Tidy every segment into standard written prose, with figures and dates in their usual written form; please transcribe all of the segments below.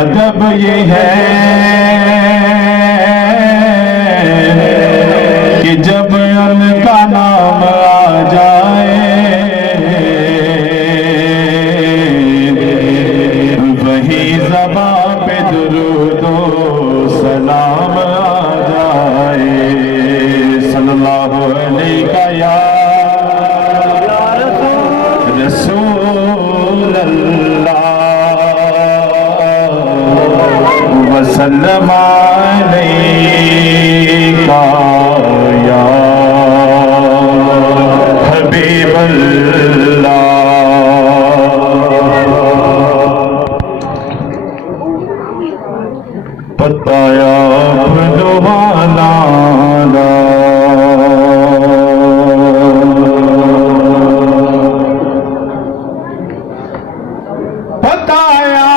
अदब ये है कि जब उनका नाम आ जाए वही ज़बां पे दुरूदो सलाम आ जाए। सल्लल्लाहु अलैहि या रसूल अल्लाह वसल्लम अलैका या हबीब अल्लाह। बताया फुलवाना बताया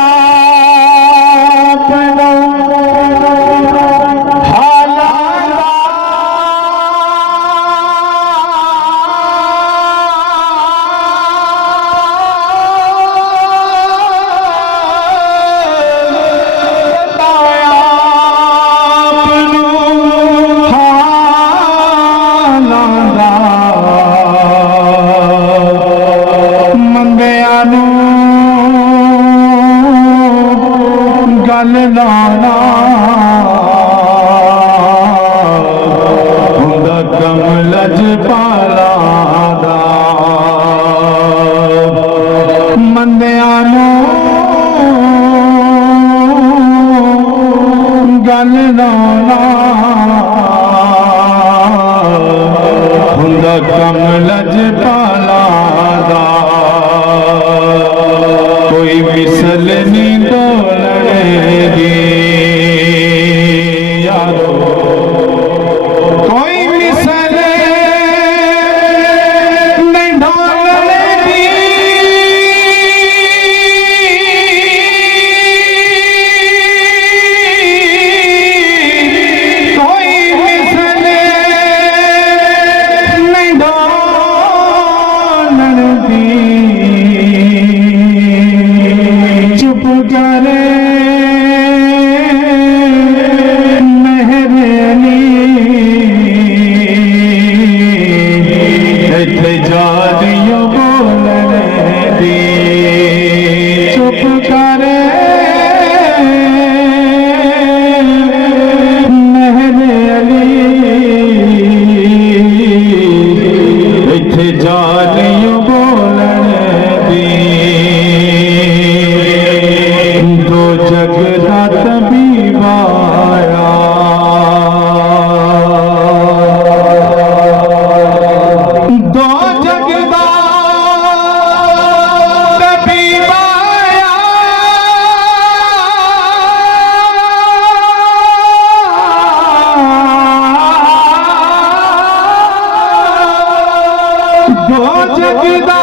गल लाना हुंदा कम लजपाला दा मंदियां नूं गल लाना हुंदा कम लजपाला दा। कोई मिसल नहीं डोलने यारो कोई मिसल नहीं डोलने दी कोई मिसल नहीं डोलने दी। चुप करे जादियों बोलने दी। चुप करे मेहरे अली इत्थे जादियों बोलने दी। दो जग दा तबीब आया दो जगदा